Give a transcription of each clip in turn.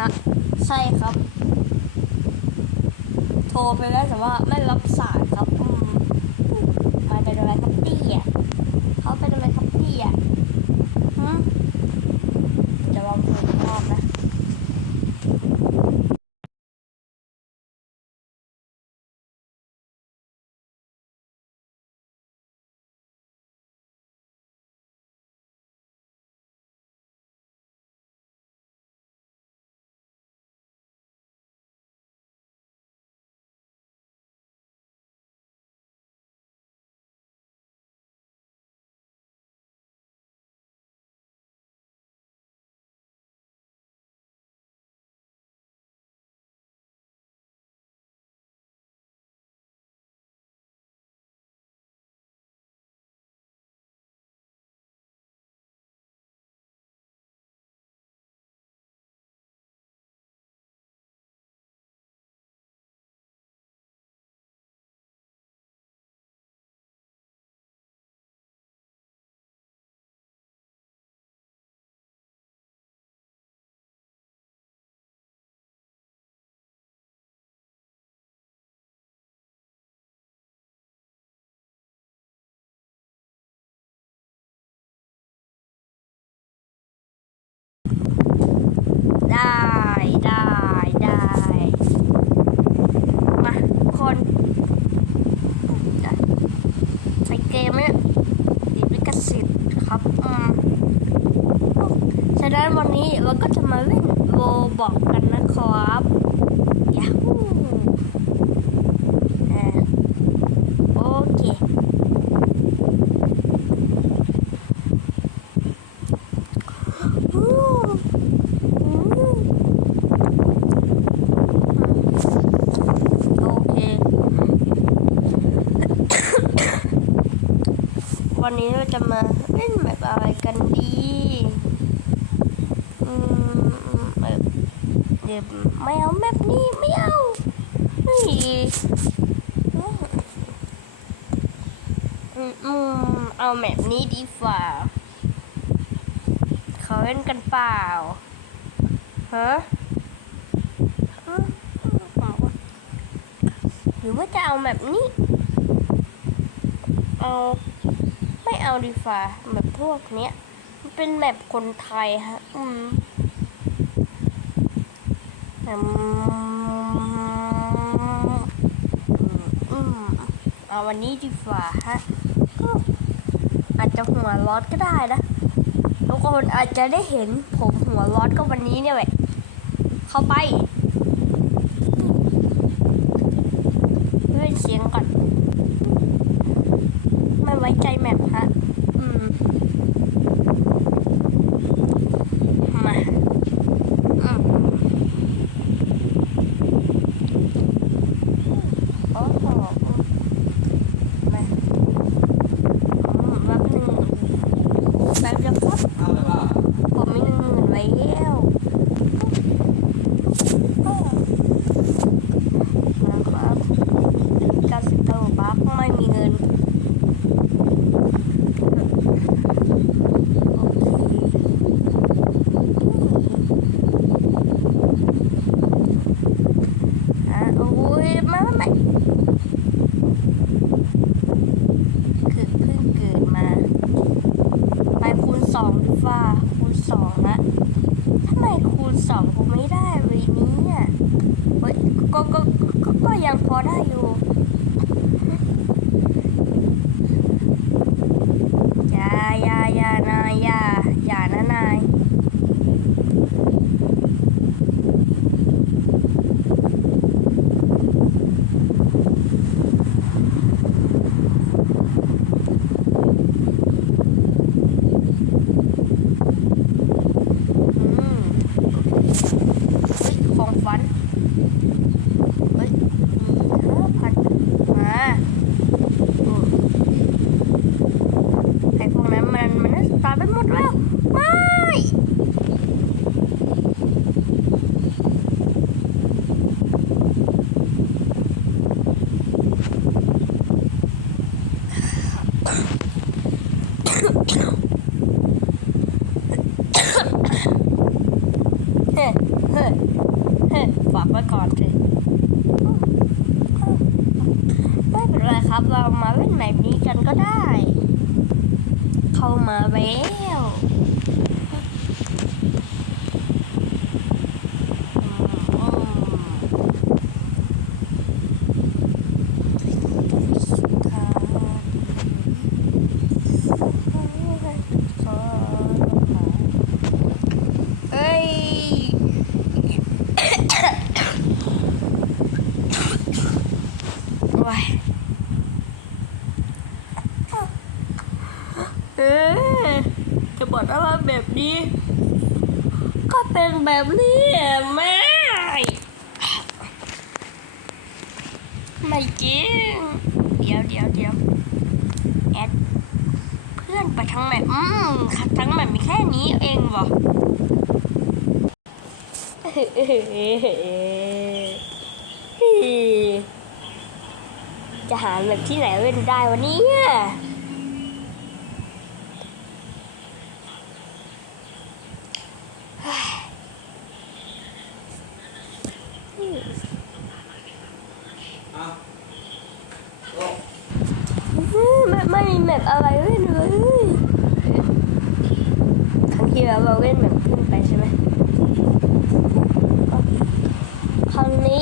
ฮะ ใช่ครับ โทรไปแล้วแต่ว่าไม่รับสายครับอืมมาเป็นอะไรครับพี่อะเขาเป็นอะไรครับพี่อะฮะจะลองโทรอีกรอบนะ ได้ได้ได้มาคนใส่เกมเนี่ยติดลิขสิทธิ์ครับอืมฉะ นั้นวันนี้เราก็จะมาเล่นโรบอกกันนะครับยาฮูอ่าโอเคโอเค วันนี้เราจะมาเล่นแบบอะไรกันดี อืมแบบ เดี๋ยวไม่เอาแบบนี้ไม่เอาเฮ้ยอืมอืมเอาแบบนี้ดีฝ่าเขาเล่นกันเปล่าฮะหรือว่าจะเอาแบบนี้ เอา ไม่เอาดีฟ้าแบบพวกเนี้ย มันเป็นแบบคนไทยฮะ อืม เอาวันนี้ดีฟ้าฮะก็อาจจะหัวร้อนก็ได้นะทุกคนอาจจะได้เห็นผมหัวร้อนก็วันนี้เนี่ยแหละเข้าไปเลื่อนเสียงก่อน ไม่ไว้ใจแมปฮะ ไว้ก่อนสิไม่เป็นไรครับ เรามาเล่นแบบนี้กันก็ได้ เข้ามาแล้วอืมสุดท้ายเอ้ย ว้ายเอ๊ะจะบอกนะว่าแบบ นี้ ก็เป็นแบบนี้ไม่ ไม่จริง เดี๋ยวเดี๋ยวเดี๋ยวแอดเพื่อนไปทั้งแมปอืมทั้งแมปมีแค่นี้เองเหรอจะหาแบบที่ไหนเล่นได้วันนี้ไม่ไม่มีแมปอะไรเล่นเลยครั้งที่แล้วเราเล่นแบบขึ้นไปใช่ไหมครั้งนี้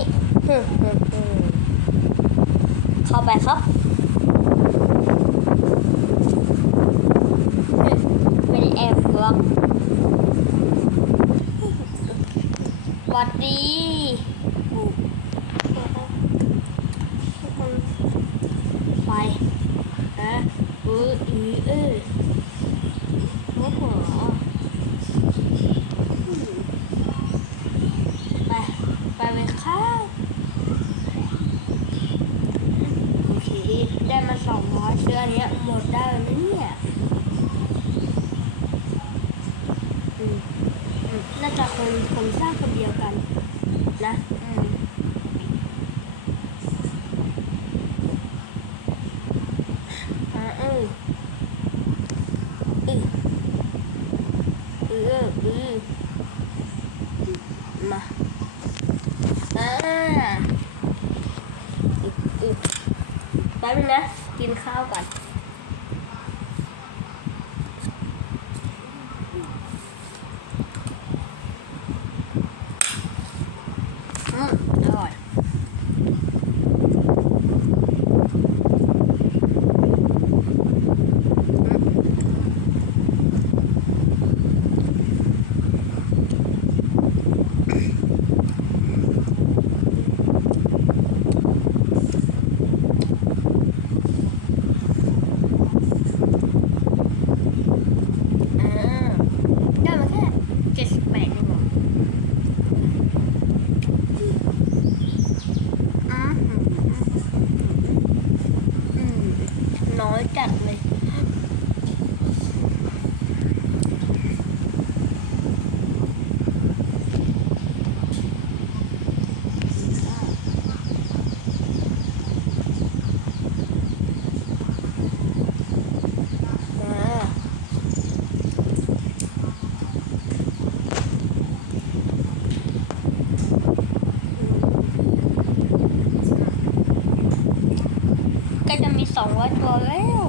เข้าไปครับไม่ได้แอบหรอก สวัสดีไปนะอืออือเออโอ้โหไป ไปเลยข้าวโอเค ได้มาสองร้อยเสื้อเนี้ยหมดได้แล้วนะเนี่ยอืมอืมน่าจะคนคนสร้างคนเดียวกัน นะอืมอ่าเอออือเออเออ มาอ่าอึอึบแป๊บนึงนะ กินข้าวก่อนอืมอร่อยอ่าได้มาแค่เจ็ดสิบแปดเองเหรออืมอืมน้อยจัดเลย อ่า ก็จะมี สองร้อยตัวแล้ว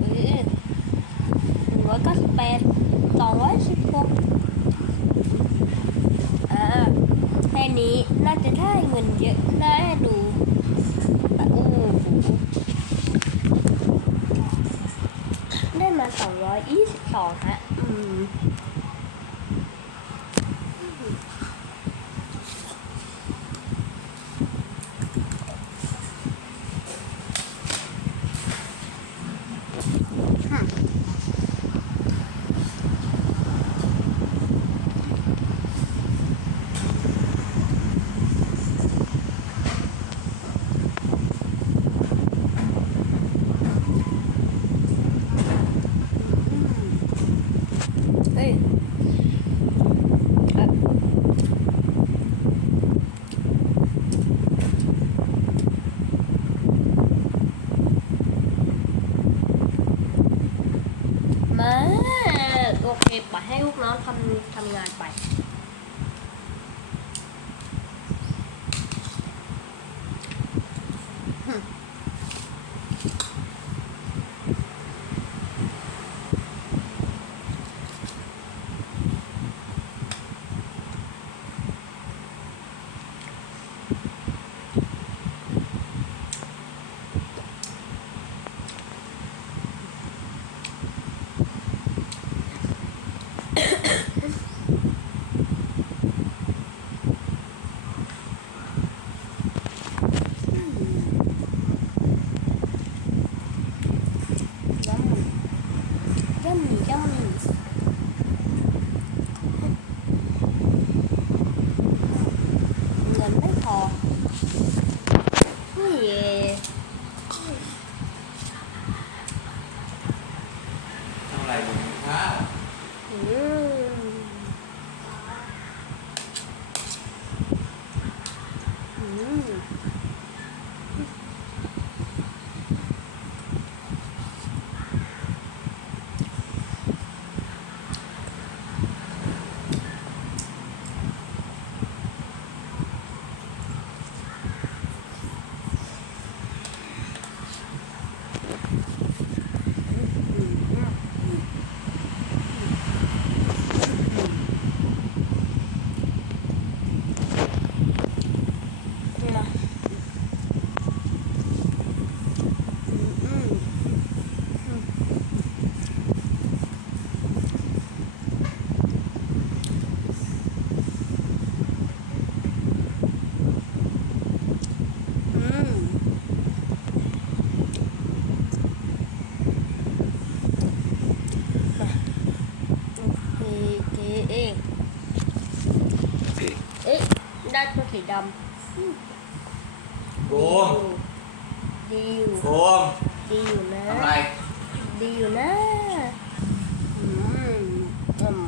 หนึ่งร้อยเก้าสิบแปดสองร้อยสิบหกอ่าแค่นี้น่าจะได้เงินเยอะน่าดูโอ้โหได้มาสองร้อยยี่สิบสองฮะ อืม เฮ้ยเอ่อมาโอเคปล่อยให้ลูกน้อง ทำทำงานไปำบูมดีอยู่บูมดีอยู่นะทำไรดีอยู่นะอืมอืม